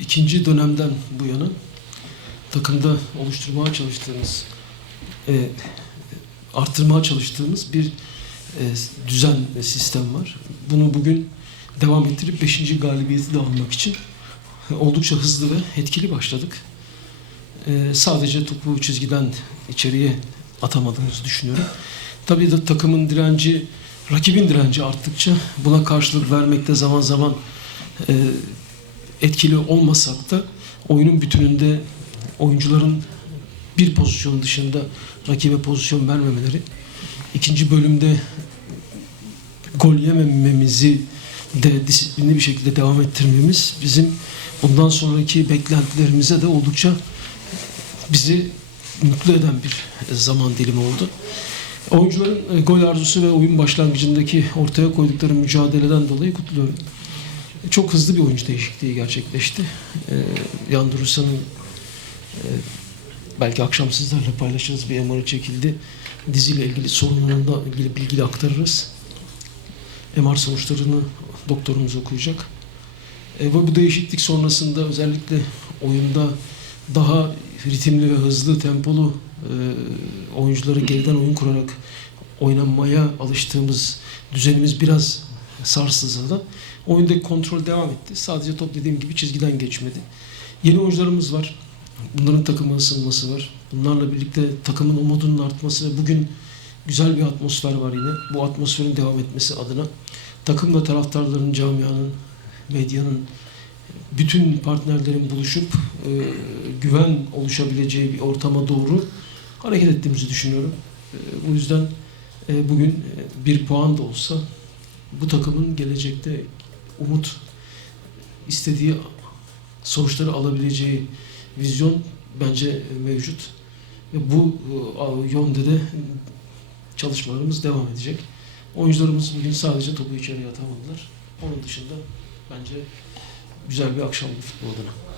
ikinci dönemden bu yana takımda oluşturmaya çalıştığımız, e, arttırmaya çalıştığımız bir e, düzen ve sistem var. Bunu bugün devam ettirip 5. galibiyeti de almak için oldukça hızlı ve etkili başladık. E, sadece topu çizgiden içeriye atamadığımızı düşünüyorum. Tabii de takımın direnci, rakibin direnci arttıkça buna karşılık vermekte zaman zaman e, etkili olmasak da oyunun bütününde oyuncuların bir pozisyon dışında rakibe pozisyon vermemeleri, ikinci bölümde gol yemememizi de disiplinli bir şekilde devam ettirmemiz bizim bundan sonraki beklentilerimize de oldukça bizi mutlu eden bir zaman dilimi oldu. Oyuncuların e, gol arzusu ve oyun başlangıcındaki ortaya koydukları mücadeleden dolayı kutluyorum. Çok hızlı bir oyuncu değişikliği gerçekleşti. Ee, Yan Durusa'nın e, belki akşam sizlerle paylaşırız bir MR'ı çekildi. Diziyle ilgili sorunlarında ilgili bilgi aktarırız. MR sonuçlarını doktorumuz okuyacak. E, ve bu değişiklik sonrasında özellikle oyunda daha ritimli ve hızlı, tempolu e, oyuncuları geriden oyun kurarak oynanmaya alıştığımız düzenimiz biraz sarsılsa da oyundaki kontrol devam etti. Sadece top dediğim gibi çizgiden geçmedi. Yeni oyuncularımız var. Bunların takıma ısınması var. Bunlarla birlikte takımın umudunun artması ve bugün güzel bir atmosfer var yine. Bu atmosferin devam etmesi adına takımla taraftarların, camianın, medyanın, bütün partnerlerin buluşup e, güven oluşabileceği bir ortama doğru hareket ettiğimizi düşünüyorum. E, bu yüzden e, bugün e, bir puan da olsa bu takımın gelecekte umut istediği sonuçları alabileceği vizyon bence mevcut. Ve bu e, yönde de çalışmalarımız devam edecek. Oyuncularımız bugün sadece topu içeriye atamadılar. Onun dışında bence güzel bir akşamdı futbol adına.